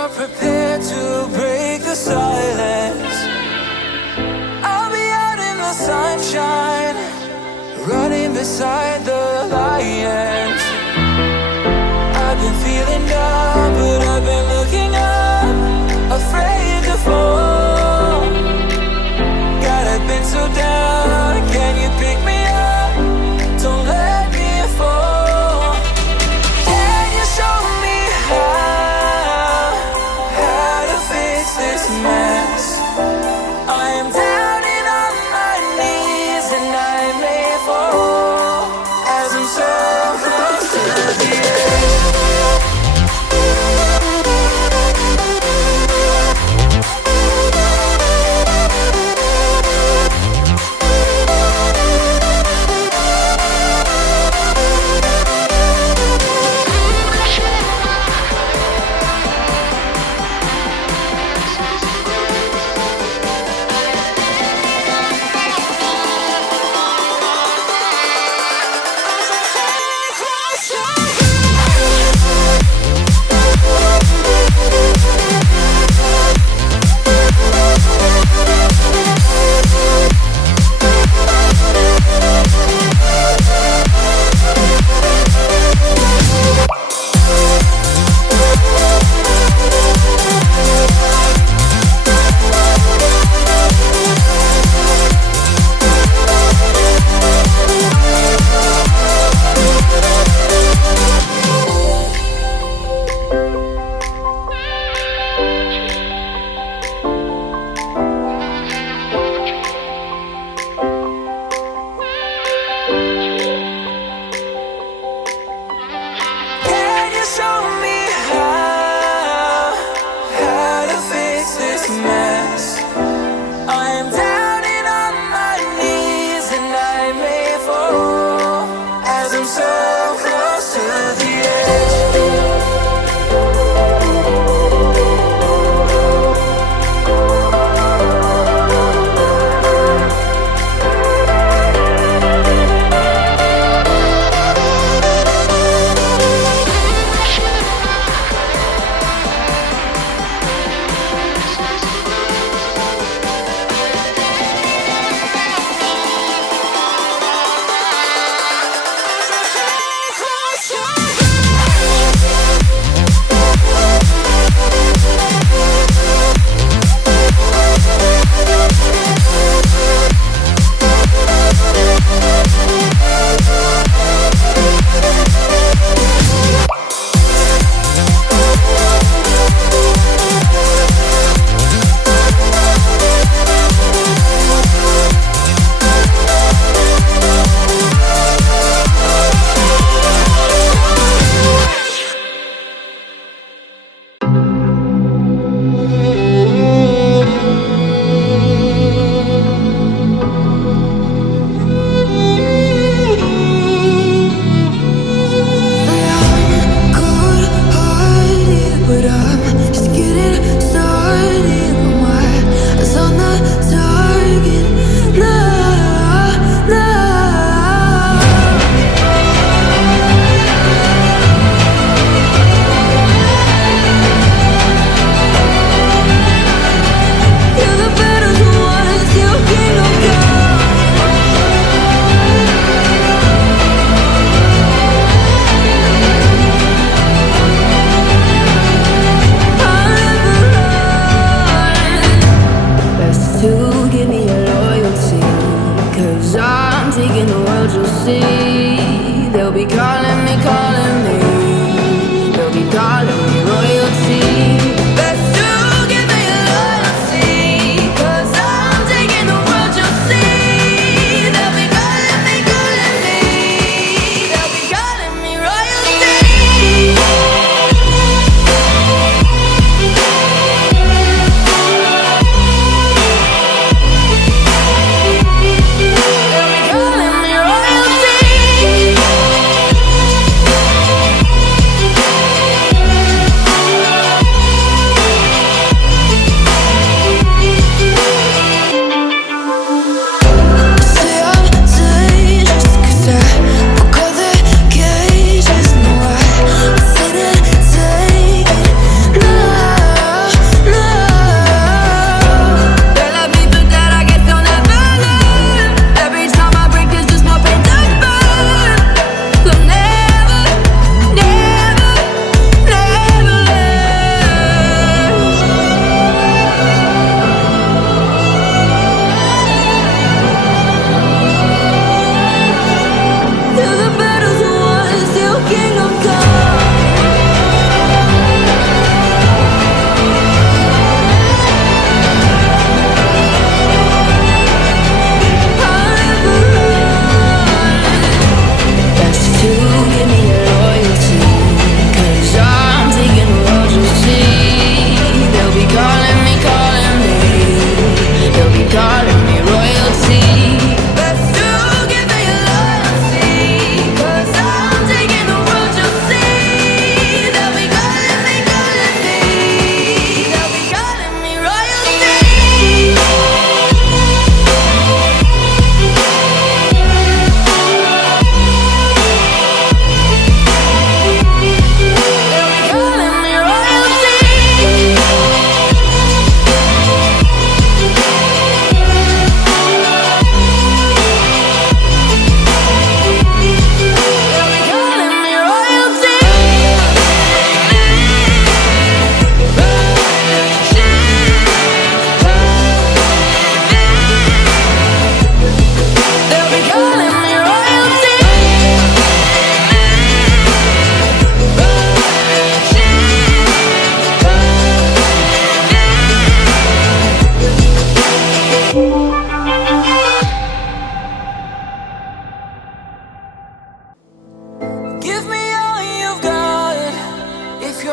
are prepared to break the silence, I'll be out in the sunshine, running beside the lions. I've been feeling down, but I've been looking up, afraid to fall. God, I've been so down, can you pick me up? Don't let me fall. Can you show me how to fix this mess? I am down and on my knees, and I may fall as I'm so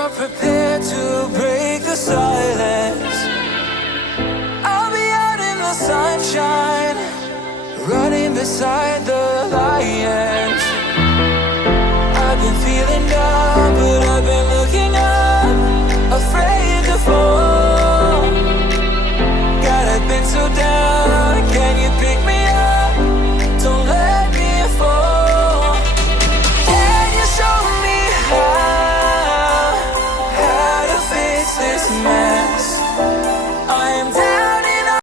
are prepared to break the silence. I'll be out in the sunshine, running beside